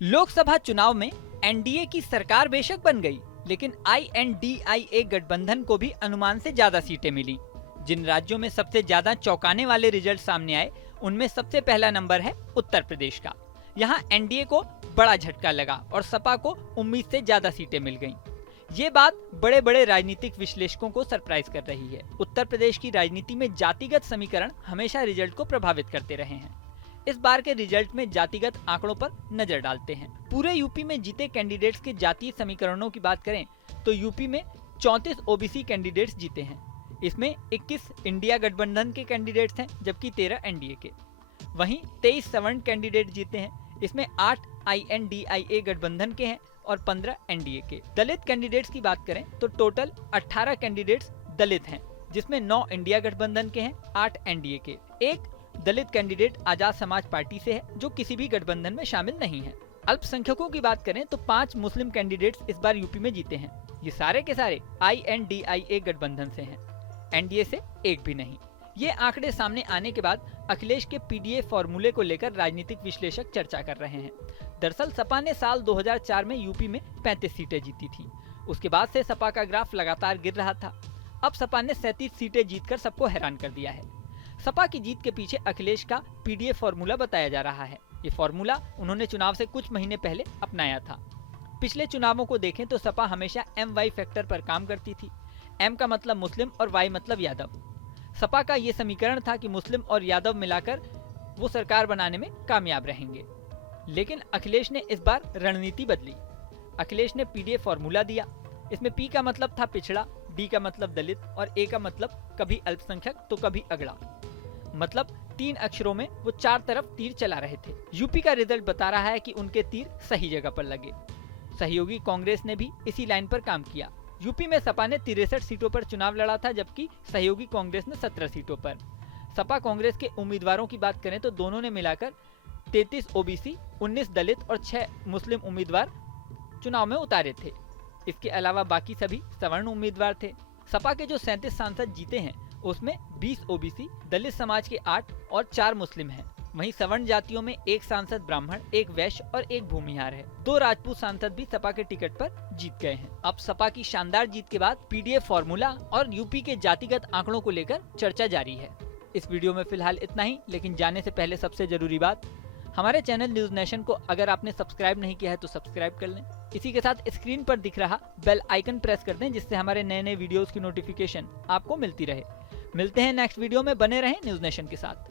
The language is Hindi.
लोकसभा चुनाव में एनडीए की सरकार बेशक बन गई, लेकिन INDIA गठबंधन को भी अनुमान से ज्यादा सीटें मिली। जिन राज्यों में सबसे ज्यादा चौंकाने वाले रिजल्ट सामने आए, उनमें सबसे पहला नंबर है उत्तर प्रदेश का। यहाँ एनडीए को बड़ा झटका लगा और सपा को उम्मीद से ज्यादा सीटें मिल गईं। ये बात बड़े बड़े राजनीतिक विश्लेषकों को सरप्राइज कर रही है। उत्तर प्रदेश की राजनीति में जातिगत समीकरण हमेशा रिजल्ट को प्रभावित करते रहे हैं। इस बार के रिजल्ट में जातिगत आंकड़ों पर नजर डालते हैं। पूरे यूपी में जीते कैंडिडेट्स के जातीय समीकरणों की बात करें तो यूपी में 34 ओबीसी कैंडिडेट्स जीते हैं। इसमें 21 इंडिया गठबंधन के कैंडिडेट्स हैं, जबकि 13 एनडीए के। वहीं 23 सवर्ण कैंडिडेट जीते हैं। इसमें 8 INDIA गठबंधन के हैं और 15 एनडीए के। दलित कैंडिडेट्स की बात करें तो टोटल 18 कैंडिडेट्स दलित हैं, जिसमें 9 इंडिया गठबंधन के हैं, 8 एनडीए के। एक दलित कैंडिडेट आजाद समाज पार्टी से है, जो किसी भी गठबंधन में शामिल नहीं है। अल्पसंख्यकों की बात करें तो 5 मुस्लिम कैंडिडेट्स इस बार यूपी में जीते हैं। ये सारे के सारे INDIA गठबंधन से हैं, एनडीए से एक भी नहीं। ये आंकड़े सामने आने के बाद अखिलेश के पीडीए फॉर्मूले को लेकर राजनीतिक विश्लेषक चर्चा कर रहे हैं। दरअसल सपा ने साल 2004 में यूपी में 35 सीटें जीती थी। उसके बाद से सपा का ग्राफ लगातार गिर रहा था। अब सपा ने 37 सीटें जीतकर सबको हैरान कर दिया है। सपा की जीत के पीछे अखिलेश का पीडीए फॉर्मूला बताया जा रहा है। ये फॉर्मूला उन्होंने चुनाव से कुछ महीने पहले अपनाया था। पिछले चुनावों को देखें तो सपा हमेशा MY फैक्टर पर काम करती थी। M का मतलब मुस्लिम और Y मतलब यादव। सपा का ये समीकरण था कि मुस्लिम और यादव मिलाकर वो सरकार बनाने में कामयाब रहेंगे। लेकिन अखिलेश ने इस बार रणनीति बदली। अखिलेश ने पीडीए फॉर्मूला दिया। इसमें P का मतलब था पिछड़ा, D का मतलब दलित और A का मतलब कभी अल्पसंख्यक तो कभी अगड़ा। मतलब 3 अक्षरों में वो 4 तरफ तीर चला रहे थे। यूपी का रिजल्ट बता रहा है कि उनके तीर सही जगह पर लगे। सहयोगी कांग्रेस ने भी इसी लाइन पर काम किया। यूपी में सपा ने 63 सीटों पर चुनाव लड़ा था, जबकि सहयोगी कांग्रेस ने 17 सीटों पर। सपा कांग्रेस के उम्मीदवारों की बात करें तो दोनों ने मिलाकर 33 ओबीसी, 19 दलित और 6 मुस्लिम उम्मीदवार चुनाव में उतारे थे। इसके अलावा बाकी सभी सवर्ण उम्मीदवार थे। सपा के जो 37 सांसद जीते हैं, उसमें 20 ओबीसी, दलित समाज के 8 और 4 मुस्लिम हैं। वहीं सवर्ण जातियों में 1 सांसद ब्राह्मण, 1 वैश्य और 1 भूमिहार है। 2 राजपूत सांसद भी सपा के टिकट पर जीत गए हैं। अब सपा की शानदार जीत के बाद पीडीए फॉर्मूला और यूपी के जातिगत आंकड़ों को लेकर चर्चा जारी है। इस वीडियो में फिलहाल इतना ही, लेकिन जाने से पहले सबसे जरूरी बात, हमारे चैनल न्यूज नेशन को अगर आपने सब्सक्राइब नहीं किया है तो सब्सक्राइब कर लें। इसी के साथ स्क्रीन पर दिख रहा बेल आइकन प्रेस कर दें, जिससे हमारे नए नए वीडियोस की नोटिफिकेशन आपको मिलती रहे। मिलते हैं नेक्स्ट वीडियो में, बने रहें न्यूज नेशन के साथ।